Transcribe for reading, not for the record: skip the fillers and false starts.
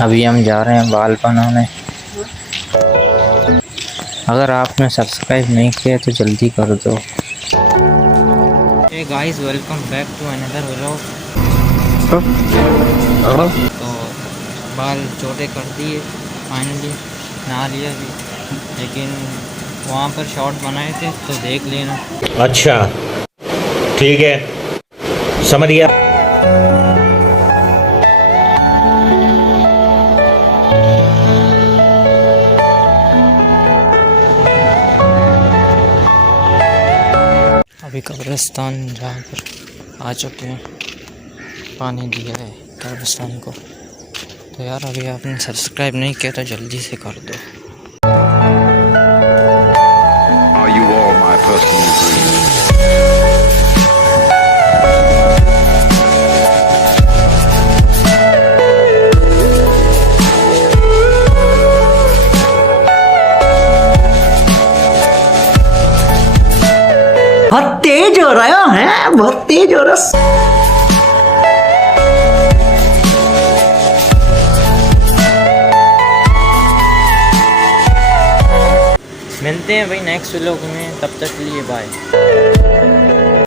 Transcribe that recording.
अभी हम जा रहे हैं बाल बनाने। अगर आपने सब्सक्राइब नहीं किया तो जल्दी कर दो। Hey guys, welcome back to another vlog. तो बाल छोटे कर दिए फाइनली, नहा लिया भी, लेकिन वहाँ पर शॉर्ट बनाए थे तो देख लेना। अच्छा ठीक है, समझ गया। अभी कब्रिस्तान जहाँ पर आ चुके हैं, पानी दिया है कब्रिस्तान को। तो यार अभी आपने सब्सक्राइब नहीं किया तो जल्दी से कर दो। Are you all my personal dreams? बहुत तेज हो रहा है, बहुत तेज हो रहा। मिलते हैं भाई नेक्स्ट व्लॉग में, तब तक के लिए बाय।